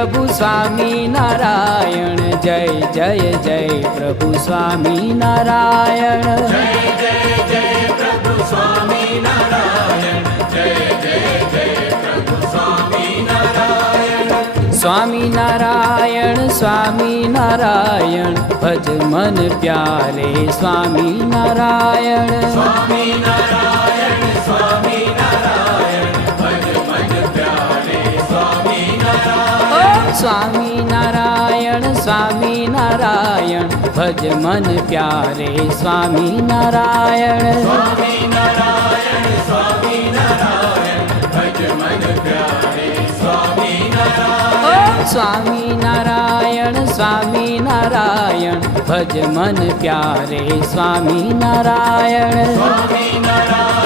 प्रभु स्वामी नारायण, जय जय जय प्रभु स्वामी नारायण, जय जय जय प्रभु स्वामी नारायण, जय जय जय प्रभु स्वामी नारायण। स्वामी नारायण स्वामी नारायण, भज मन प्यारे स्वामी नारायण, स्वामी नारायण स्वामी नारायण, भज मन प्यारे स्वामी नारायण। स्वामी नारायण स्वामी नारायण, भज मन प्यारे स्वामी नारायण, स्वामी नारायण स्वामी नारायण, भज मन प्यारे स्वामी नारायण। स्वामी नारायण स्वामी नारायण, भज मन प्यारे स्वामी नारायण, स्वामी नारायण